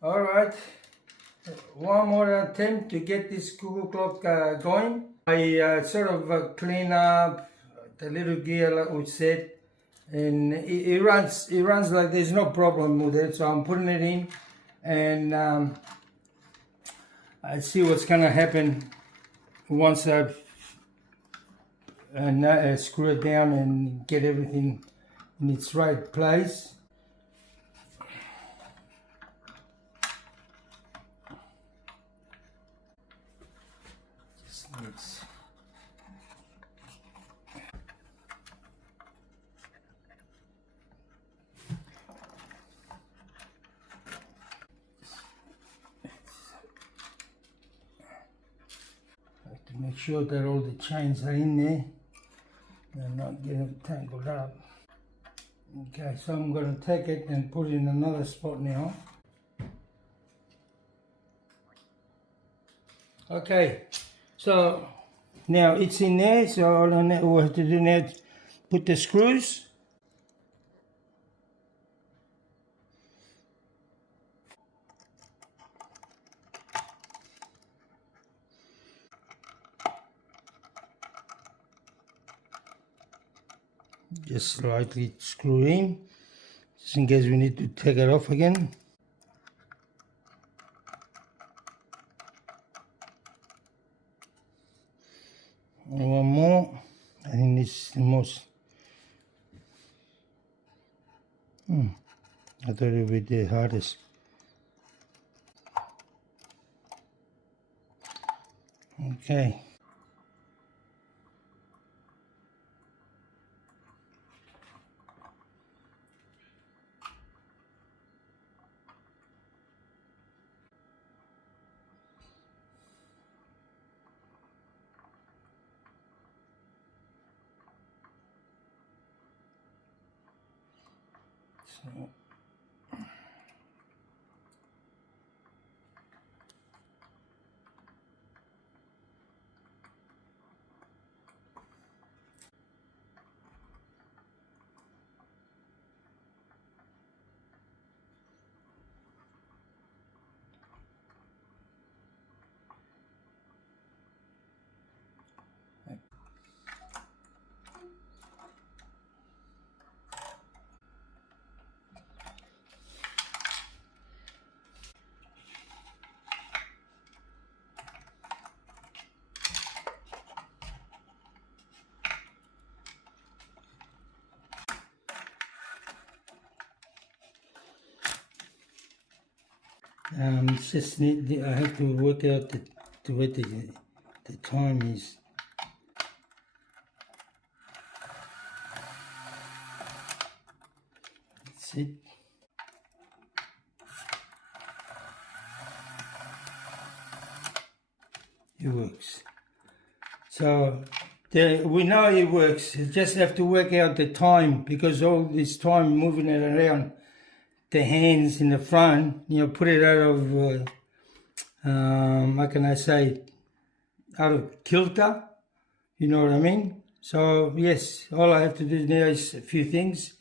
All right, one more attempt to get this cuckoo clock going. I sort of clean up the little gear like we said, and it runs like there's no problem with it. So I'm putting it in, and I see what's gonna happen once I screw it down and get everything in its right place. Let's have to make sure that all the chains are in there and not getting tangled up. Okay, so I'm going to take it and put it in another spot now. Okay, so now it's in there, so all we have to do now is put the screws. Just slightly screw in, just in case we need to take it off again. And one more. I think this is the most. I thought it would be the hardest. Okay. So it's just need. I have to work out what the time is. That's it. It works. So we know it works. You just have to work out the time, because all this time moving it around, the hands in the front, put it out of, how can I say, out of kilter, you know what I mean? So yes, all I have to do now is a few things.